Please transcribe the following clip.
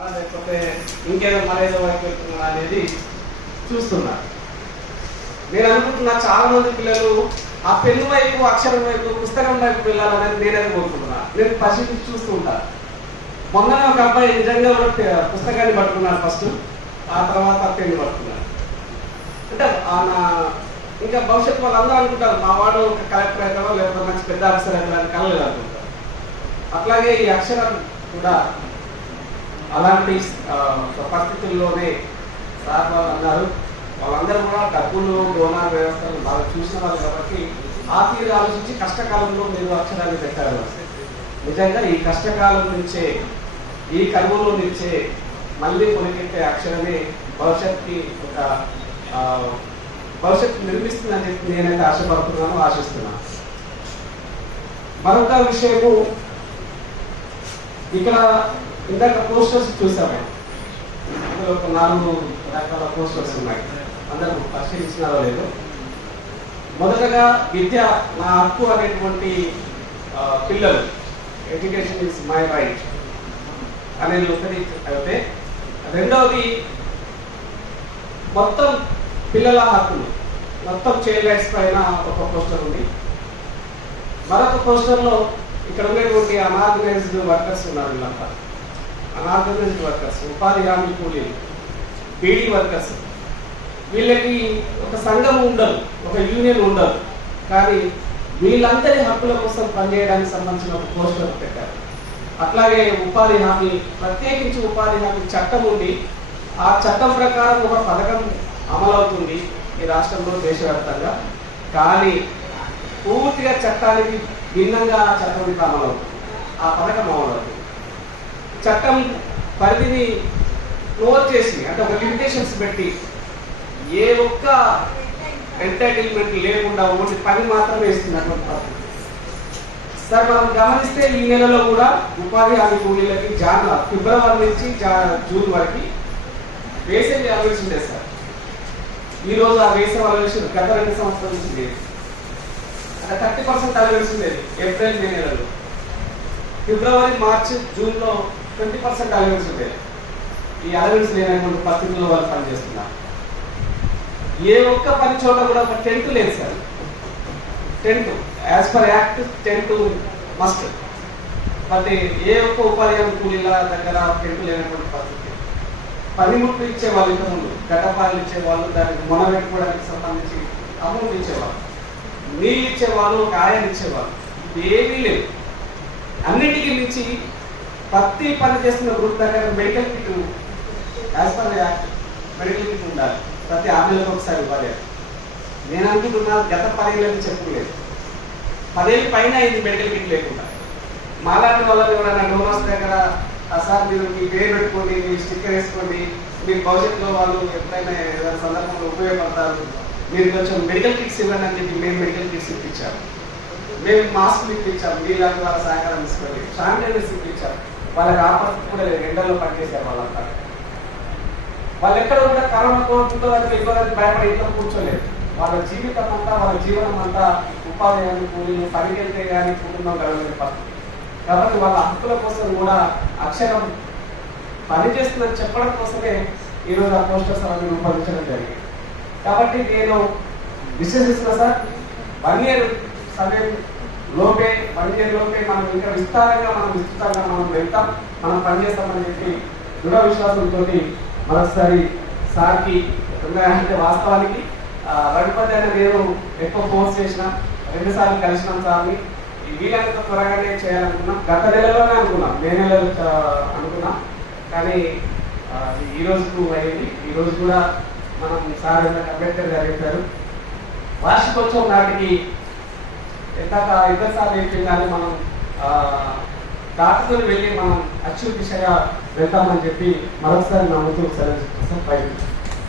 లేకపోతే ఇంకేదో మరేదో వైపు వెళ్తున్నారా అనేది చూస్తున్నా. నేను అనుకుంటున్నా చాలా మంది పిల్లలు ఆ పెన్ను వైపు అక్షరం వైపు పుస్తకం వైపు వెళ్ళాలనేది నేనే కోరుకుంటున్నా. నేను పరిశీలించి చూస్తూ మొన్న ఒక అబ్బాయి నిజంగా కూడా పుస్తకాన్ని పట్టుకున్నాడు ఫస్ట్. ఆ తర్వాత పెన్ను పట్టుకున్నాడు. అంటే ఆ నా ఇంకా భవిష్యత్తు వాళ్ళందరూ అనుకుంటారు మా వాడు ఒక కలెక్టర్ అవుతాడో లేకపోతే మంచి పెద్ద ఆఫీసర్ అవుతాడని కలలేదు అనుకుంటారు. అట్లాగే ఈ అక్షరం కూడా అలాంటి పరిస్థితుల్లోనే సార్ వాళ్ళు అన్నారు వాళ్ళందరూ కూడా డబ్బులు డోనార్ వ్యవస్థలు బాగా చూసిన వాళ్ళు కాబట్టి ఆ తీరు ఆలోచించి కష్టకాలంలో మీరు అక్షరాన్ని పెట్టారు. నిజంగా ఈ కష్టకాలం నుంచే ఈ కరువులో నుంచే మళ్ళీ కొనికెట్టే అక్షరమే భవిష్యత్కి ఒక భవిష్యత్తు నిర్మిస్తుందని చెప్పి నేనైతే ఆశపడుతున్నాను ఆశిస్తున్నాను. మరొక విషయము ఇక్కడ ఇందాక పోస్టర్స్ చూసాము. అందులో ఒక నాలుగు రకాల పోస్టర్స్ ఉన్నాయి. అందరూ పరిశీలించినారో లేదో. మొదటగా విద్య నా హక్కు అనేటువంటి పిల్లలు. ఎడ్యుకేషన్ ఇస్ మై రైట్ అనేది ఒకటి అయితే రెండవది మొత్తం పిల్లల హక్కులు. మొత్తం చైల్డ్ రైట్స్ పైన ఒక పోస్టర్ ఉంది. మరొక పోస్టర్లో ఇక్కడ ఉండేటువంటి అనార్గనైజ్డ్ వర్కర్స్ ఉన్నారు వీళ్ళంతా. అనార్గనైజ్డ్ వర్కర్స్ ఉపాధి హామీ కూలీలు బీడీ వర్కర్స్. వీళ్ళకి ఒక సంఘం ఉండదు ఒక యూనియన్ ఉండదు. కానీ వీళ్ళందరి హక్కుల కోసం పనిచేయడానికి సంబంధించిన ఒక పోస్టర్ పెట్టారు. అట్లాగే ఉపాధి హామీ ప్రత్యేకించి ఉపాధి హామీ చట్టం ఉంది ఆ చట్టం ప్రకారం ఒక పథకం అమలవుతుంది ఈ రాష్ట్రంలో దేశవ్యాప్తంగా. కానీ పూర్తిగా చట్టానికి భిన్నంగా ఆ చట్టం అమలవుతుంది. ఆ పథకం అమలవుతుంది. చట్టం పరిధిని క్లోజ్ చేసి అంటే ఒక లిమిటేషన్స్ పెట్టి ఏ ఒక్క ఎంటర్టైన్మెంట్ లేకుండా ఓన్లీ పని మాత్రమే ఇస్తున్నటువంటి పరిస్థితి. సార్ మనం గమనిస్తే ఈ నెలలో కూడా ఉపాధి హామీ కూలీలకి జాన్ ఫిబ్రవరి నుంచి జూన్ వరకు వేసవి అలవెన్స్ ఉండేది సార్. ఈరోజు ఆ వేసవి అలవెన్స్ గత రెండు సంవత్సరాల నుంచి లేదు. అంటే థర్టీ పర్సెంట్ అలవెన్స్ ఉండేది. ఏప్రిల్ మే నెలలో. ఫిబ్రవరి మార్చ్ జూన్లో ట్వంటీ పర్సెంట్ అలవెన్స్ ఉండేది ఈ అలవెన్స్ లేనటువంటి పరిస్థితుల్లో వాళ్ళు పనిచేస్తున్నారు ఏ ఒక్క పని చోట కూడా ఒక టెంట్ లేదు sir. Tent as per act tent must but a ఒక్క ఉపాధ్యాయం కూలీల దగ్గర టెంట్ లేనటువంటి పరిస్థితి. పనిముట్లు ఇచ్చే వాళ్ళు ముందు గటపాలు ఇచ్చే వాళ్ళు దానికి మొన పెట్టుకోవడానికి సంబంధించి అమౌంట్ ఇచ్చేవాళ్ళు. నీళ్ళు ఇచ్చేవాళ్ళు ఒక ఆయన ఇచ్చేవాళ్ళు. ఏమీ లేవు. అన్నిటికీ మించి ప్రతి పని చేస్తున్న గ్రూప్ దగ్గర medical kit as per act medical kit ఉండాలి. ప్రతి ఆరు నెలలకు ఒకసారి ఇవ్వాలి. నేను అనుకుంటున్నా గత పదేళ్ళని చెప్పలేదు. పదేళ్ళ పైన ఇది మెడికల్ కిట్ లేకుండా. మాలాంటి వల్ల ఎవరైనా డోనర్స్ దగ్గర "ఆ సార్ మీరు మీ పేరు పెట్టుకోండి మీ స్టిక్కర్ వేసుకోండి మీరు భవిష్యత్తులో వాళ్ళు ఎప్పుడైనా ఏదైనా సందర్భంలో ఉపయోగపడతారు మీరు కొంచెం మెడికల్ కిట్స్ ఇవ్వండి అని చెప్పి మేము మెడికల్ కిట్స్ ఇప్పించాము. మేము మాస్కులు ఇప్పించాం మీలాంటి వాళ్ళ సహకారం తీసుకోండి. శానిటైజర్స్ ఇప్పించాం. వాళ్ళకి ఆపత్తి కూడా లేదు ఎండల్లో పనిచేశారు వాళ్ళంతా. వాళ్ళు ఎక్కడ కూడా కరోనా కోరుకుంటూ దానికి ఇవ్వడానికి భయపడి ఇంట్లో కూర్చోలేదు. వాళ్ళ జీవితం అంతా వాళ్ళ జీవనం అంతా ఉపాధి కానీ కూలీలు కానీ కుటుంబం గడవలేని పరిస్థితి. కాబట్టి వాళ్ళ హక్కుల కోసం కూడా అక్షరం పనిచేస్తుందని చెప్పడం కోసమే ఈరోజు ఆ పోస్టర్స్ అవన్నీ రూపొందించడం జరిగింది. కాబట్టి నేను విశ్వసిస్తున్నా సార్. వన్ ఇయర్ సమయం లోపే వన్ లోపే మనం ఇంకా విస్తారంగా మనం విస్తృతంగా మనం వెళ్తాం మనం పనిచేస్తామని చెప్పి దృఢ విశ్వాసంతో మరొకసారి సార్కి అంటే వాస్తవానికి రఘుపతి అనే నేను ఎక్కువ ఫోర్స్ చేసిన రెండుసార్లు కలిసినాం సార్ని. వీలైనంత త్వరగానే చేయాలనుకున్నాం. గత నెలలోనే అనుకున్నాం. మే నెలలో అనుకున్నాం. కానీ ఈ రోజుకు అయ్యింది. ఈ రోజు కూడా మనం సార్ అంబేద్కర్ గారు చెప్పారు. వార్షికోత్సవం నాటికి ఇందాక ఇద్దరుసార్లు సార్లు మనం ఆ, వెళ్ళి మనం అచ్చు దిశగా వెళ్తామని చెప్పి మరొకసారి నా ముందు సెలవు చెప్తాం పైకి